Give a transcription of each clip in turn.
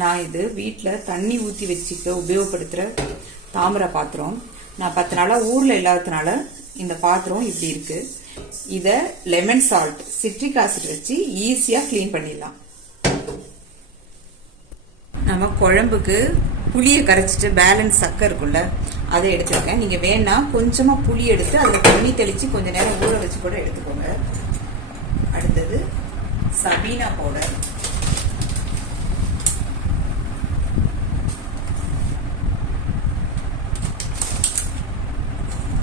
நான் இது வீட்டில் தண்ணி ஊற்றி வச்சுக்க உபயோகப்படுத்துகிற தாமிர பாத்திரம். நான் 10 நாளாக ஊரில் இல்லாததுனால இந்த பாத்திரம் இப்படி இருக்கு. இதை லெமன் சால்ட் சிட்ரிக் ஆசிட் வச்சு ஈஸியாக க்ளீன் பண்ணிடலாம். நம்ம குழம்புக்கு புளியை கரைச்சிட்டு பேலன்ஸ் சக்கை இருக்குல்ல, அதை எடுத்துருக்கேன். நீங்கள் வேணா கொஞ்சமாக புளி எடுத்து அதில் தண்ணி தெளித்து கொஞ்சம் நேரம் ஊற வச்சு கூட எடுத்துக்கோங்க. அடுத்தது சபீனா பவுடர்,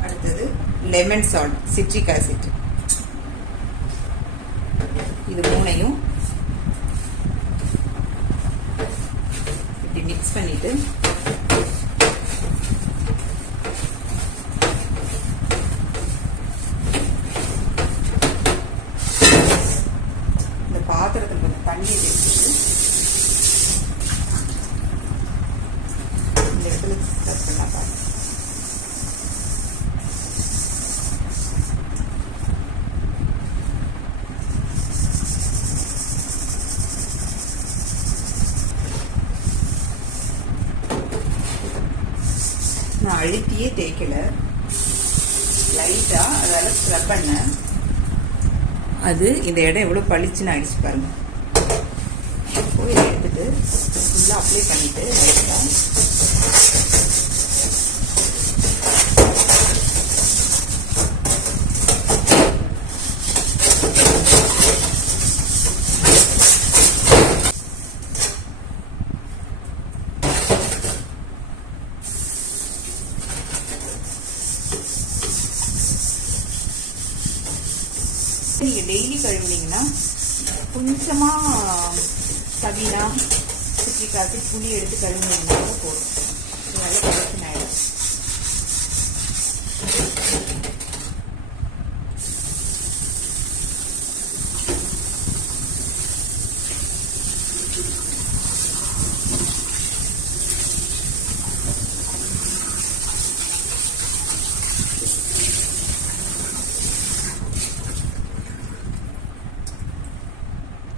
அடுத்தது லெமன் சால்ட் சிட்ரிக் ஆசிட். இது மூணையும் இப்படி மிக்ஸ் பண்ணிட்டு இந்த பாத்திரத்தில் கொஞ்சம் தண்ணி வச்சுட்டு இந்த இடத்துல ஸ்டப் பண்ணா பாருங்க. நான் அழுத்தியே தேய்க்கல, லைட்டா அதால ஸ்க்ரப் பண்ண. அது இந்த இடம் எவ்வளவு பளிச்சுன்னு ஆயிடுச்சு பாருங்க. இப்போ இதை எடுத்துட்டு ஃபுல்லா அப்ளை பண்ணிட்டு லைட்டா நீங்கள் டெய்லி கழுவுனீங்கன்னா கொஞ்சமாக சபீனா சிட்ரிக் ஆசிட் புளி எடுத்து கழுவுனீங்கன்னா போதும். நல்ல கலெக்ஷன் ஆகிடும்.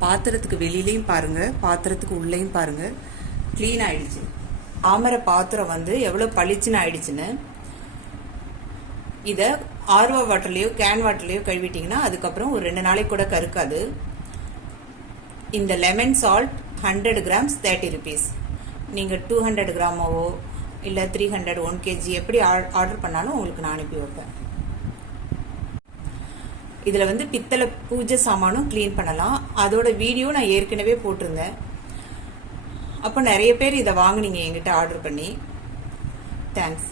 பாத்திரத்துக்கு வெளியிலையும் பாருங்க, பாத்திரத்துக்கு உள்ளேயும் பாருங்க, கிளீன் ஆயிடுச்சு. தாமரை பாத்திரம் வந்து எவ்வளவு பளிச்சுன்னு ஆயிடுச்சுன்னு. இதை ஆர்வா வாட்டர்லயோ கேன் வாட்டர்லயோ கழுவிட்டீங்கன்னா அதுக்கப்புறம் ஒரு 2 நாளைக்கு கூட கருக்காது. இந்த லெமன் சால்ட் 100 கிராம்ஸ் 30 rupees. நீங்க 200 கிராமாவோ இல்ல 300 1 kg எப்படி ஆர்டர் பண்ணாலும் உங்களுக்கு நான் அனுப்பி வைப்பேன். இதில் வந்து பித்தளை பூஜை சாமானும் க்ளீன் பண்ணலாம். அதோட வீடியோ நான் ஏற்கனவே போட்டிருந்தேன். அப்போ நிறைய பேர் இதை வாங்குனீங்க என்கிட்ட ஆர்டர் பண்ணி. தேங்க்ஸ்.